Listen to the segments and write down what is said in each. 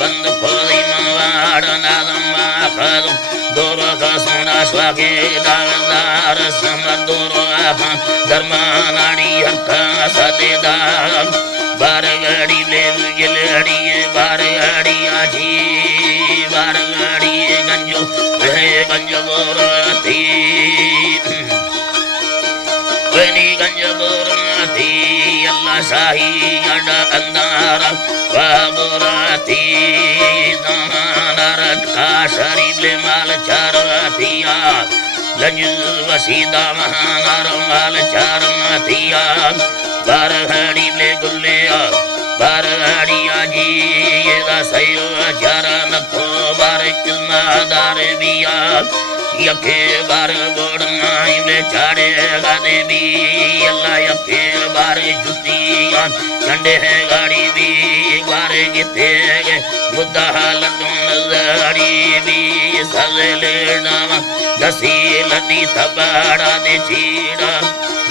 बंद खोली मनवाड़ नादम माखल दोरो का सुना स्वागे दार समदुर धर्मानाड़ी हरका सदेदार बारगाड़ी ले गिलड़ी बारगाड़ी आजी बारगाड़ी गंजो गंजो बोरती बनी गंजो बोरती अल्लाह शाही अड़ा अंदार वाबुराती दानरत का शरीफ ले माल चारतिया लज वसीदा महानार माल चारतिया बारहड़ी ले गुल्लिया बारहड़ी आजी ये दसयो चारा नथो बार किलनादार बिया यके बार गोड़नाई ले चाड़े गाने भी अल्लाह यके बार जुतियां कंडे है गाड़ी भी बार गिते मुद्दा लड्डू नजारी भी सजले नाम दसी लड्डी थबाड़ा दे चीड़ा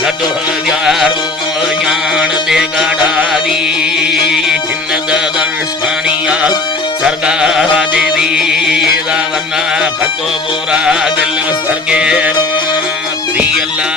लड्डू यारो जान दे गाड़ा भी चिन्नद दर्शनिया सरगा देवी रावना खतो बुरा दिल सरगे प्रियल्ला